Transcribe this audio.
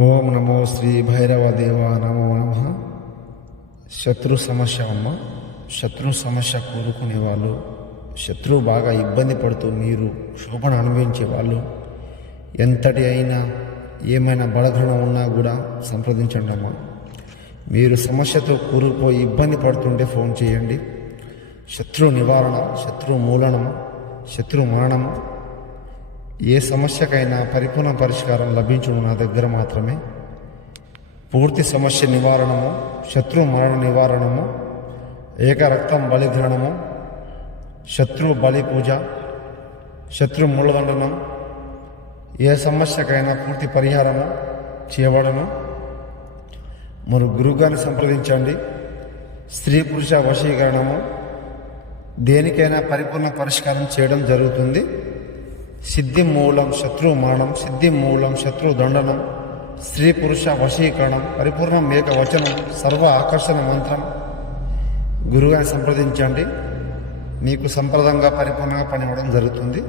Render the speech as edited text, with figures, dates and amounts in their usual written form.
ఓం నమో శ్రీ భైరవ దేవ నమో నమ. శత్రు సమస్య అమ్మ. శత్రు సమస్య కోరుకునే వాళ్ళు, శత్రువు బాగా ఇబ్బంది పడుతూ మీరు శోభను అనుభవించే వాళ్ళు, ఎంతటి అయినా ఏమైనా బలగ్రహణం ఉన్నా కూడా సంప్రదించండి అమ్మ. మీరు సమస్యతో కూరుకుపోయి ఇబ్బంది పడుతుంటే ఫోన్ చేయండి. శత్రు నివారణ, శత్రు మూలనము, శత్రు మరణము, ఏ సమస్యకైనా పరిపూర్ణ పరిష్కారం లభించును నా దగ్గర మాత్రమే. పూర్తి సమస్య నివారణము, శత్రు మరణ నివారణము, ఏకరక్తం బలిగ్రహణము, శత్రు బలి పూజ, శత్రు మూలదండనం, ఏ సమస్యకైనా పూర్తి పరిహారము చేయబడను. మరి గురువుగారిని సంప్రదించండి. స్త్రీ పురుష వశీకరణము, దేనికైనా పరిపూర్ణ పరిష్కారం చేయడం జరుగుతుంది. సిద్ధి మూలం శత్రు మరణం, సిద్ధి మూలం శత్రు దండనం, స్త్రీ పురుష వశీకరణం, పరిపూర్ణం ఏకవచనం, సర్వ ఆకర్షణ మంత్రం. గురువుగారిని సంప్రదించండి. మీకు సంప్రదంగా పరిపూర్ణంగా పనివ్వడం జరుగుతుంది.